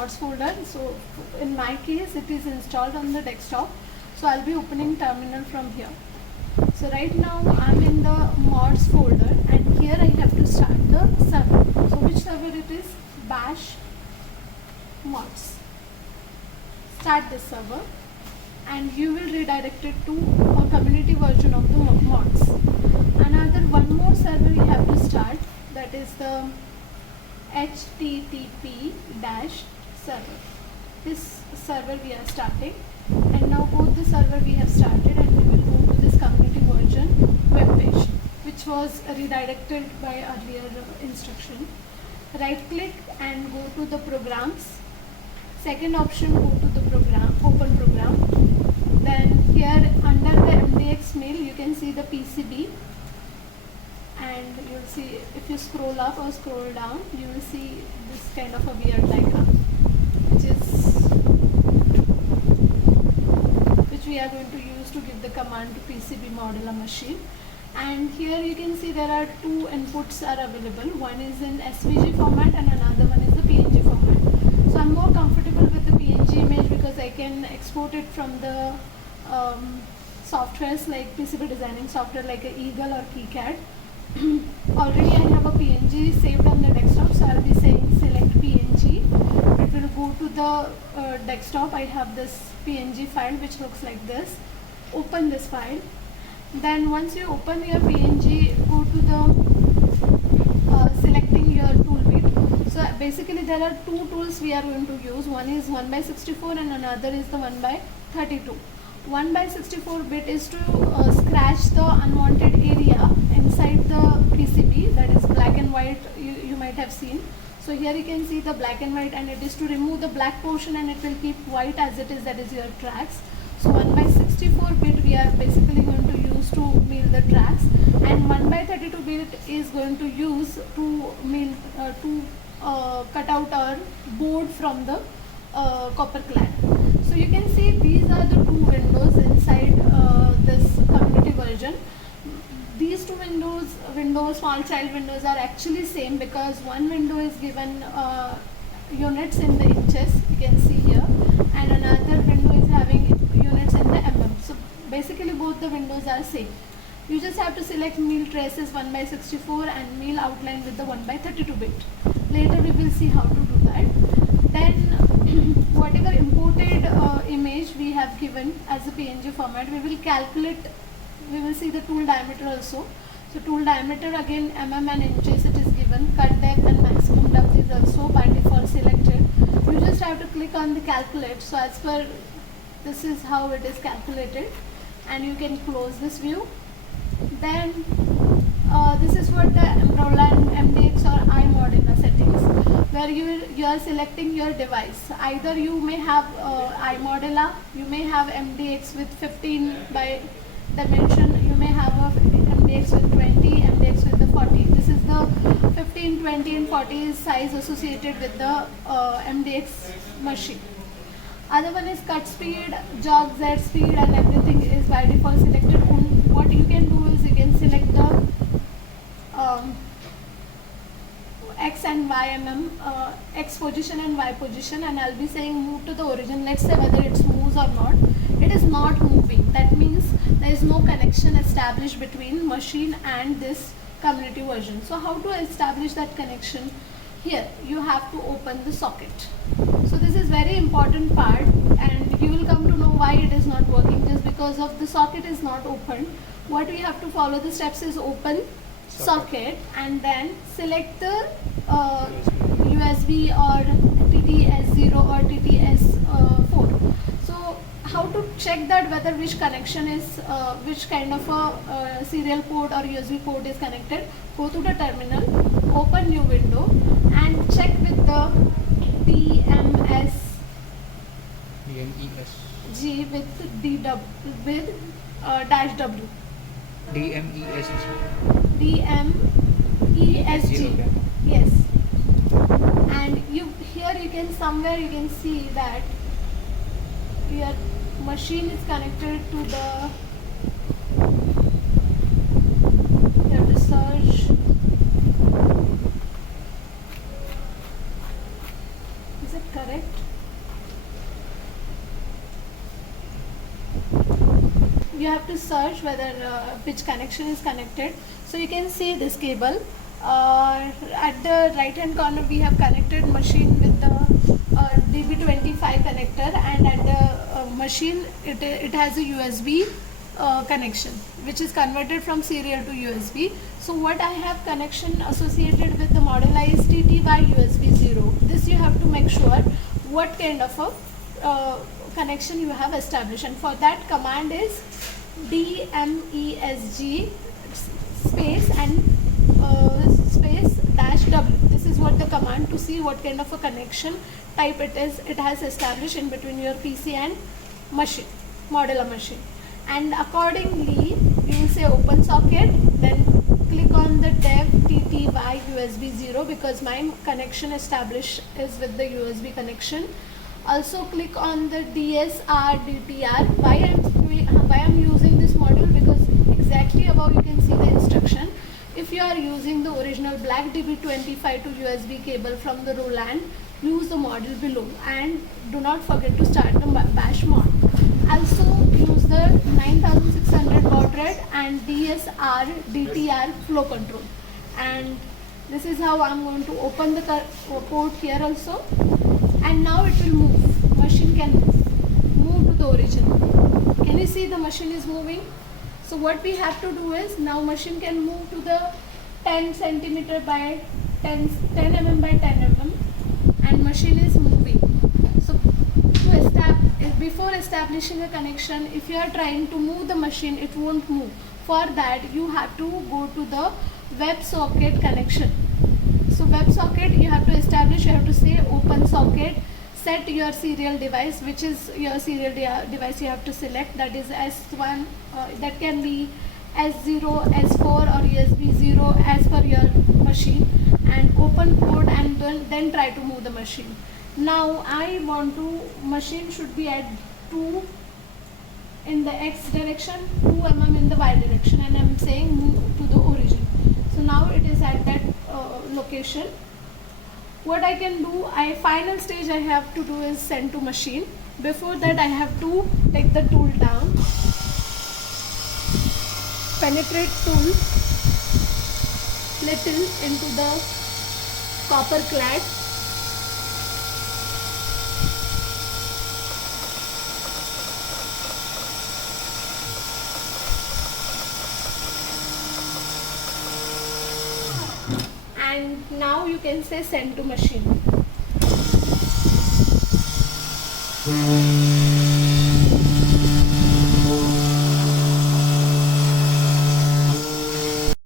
mods folder. So in my case it is installed on the desktop, so I'll be opening terminal from here. So right now I'm in the mods folder, and here I have to start the server. So which server it is? Bash mods. Start this server, and you will redirect it to a community version of the mods. Another one more server you have to start, that is the HTTP dash server. This server we are starting, and now both the server we have started, and we will go to this community version web page, which was redirected by earlier instruction. Right click and go to the programs. Second option, go to the program, open program. Then here under the MDX mail you can see the PCB, and you'll see, if you scroll up or scroll down, you will see this kind of a weird diagram, which we are going to use to give the command to PCB modular machine. And here you can see there are two inputs are available. One is in SVG format and another one is the PNG format. So I'm more comfortable with the PNG image because I can export it from the softwares like PCB designing software like Eagle or KiCad. Already I have a PNG saved on the desktop, so I'll be saying select PNG. It will go to the desktop. I have this PNG file which looks like this. Open this file. Then once you open your PNG, go to the selecting your tool bit. So basically there are two tools we are going to use. One is 1x64 and another is the 1x32. 1x64 bit is to scratch the unwanted area inside the PCB, that is black and white, you might have seen. So here you can see the black and white, and it is to remove the black portion and it will keep white as it is, that is your tracks. So 1x64 bit we are basically going to use to mill the tracks, and 1x32 bit is going to use to mill cut out our board from the copper clad. So you can see these are the two windows inside this community version. These two windows, small child windows, are actually same because one window is given units in the inches, you can see here, and another window is having units in the mm. So basically both the windows are same. You just have to select mill traces 1x64 and mill outline with the 1x32 bit. Later we will see how to do that. Then whatever imported image we have given as a PNG format, we will calculate, we will see the tool diameter also. So tool diameter again mm and inches it is given, cut depth and maximum depth is also by default selected. You just have to click on the calculate. So as per, this is how it is calculated, and you can close this view. Then this is what the Ambrella and MDX or iModena settings, where you are selecting your device. Either you may have iModela, you may have MDX with 15 by dimension, you may have a MDX with 20, MDX with the 40. This is the 15, 20 and 40 size associated with the MDX machine. Other one is cut speed, jog Z speed, and everything is by default selected. What you can do is you can select the X and Y X position and Y position, and I'll be saying move to the origin. Let's say whether it moves or not. It is not moving. That means there is no connection established between machine and this community version. So how to establish that connection? Here you have to open the socket. So this is very important part, and you will come to know why it is not working just because of the socket is not open. What we have to follow the steps is open socket and then select the USB or TTS0 or TTS4. So how to check that whether which connection is which kind of a serial port or USB port is connected? Go to the terminal, open new window and check with the DMS G with DW with dash W. DMESG. Yes. And here you can somewhere you can see that your machine is connected to the. You have to search. Is it correct? you have to search whether which connection is connected. So you can see this cable. At the right hand corner we have connected machine with the DB25 connector, and at the machine it has a USB connection which is converted from serial to USB. So what I have connection associated with the model ISTT by USB 0. This you have to make sure what kind of a connection you have established, and for that command is DMESG space and space -W. This is what the command to see what kind of a connection type it has established in between your PC and machine, modular machine. And accordingly you will say open socket, then click on the dev TTY USB 0 because my connection established is with the USB connection. Also click on the DSR DTR. Why I'm using this module, because exactly above you can see the instruction. If you are using the original black DB25 to USB cable from the Roland, use the module below and do not forget to start the bash mod. Also use the 9600 baud rate and DSR DTR flow control. And this is how I'm going to open the port here also. And now it will move. Machine can move to the origin. Can you see the machine is moving? So what we have to do is, now machine can move to the 10 centimeter by 10 mm by 10 mm, and machine is moving. So before establishing a connection, if you are trying to move the machine, it won't move. For that you have to go to the WebSocket connection. So WebSocket you have to establish, you have to say open socket, set your serial device, which is your serial device you have to select, that is S1, that can be S0, S4 or USB 0 as per your machine, and open port, and then try to move the machine. Now I want to, machine should be at 2 in the X direction, 2 mm in the Y direction, and I am saying move to the origin. So now it is at that location. What I can do, final stage I have to do is send to machine. Before that I have to take the tool down, penetrate tool little into the copper clad, and now you can say send to machine.